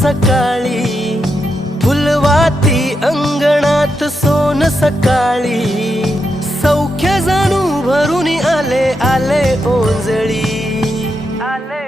सकाळी फुलवाती अंगणात सोन सकाळी सौख्य जाणू भरून आले आले ओंजळी आले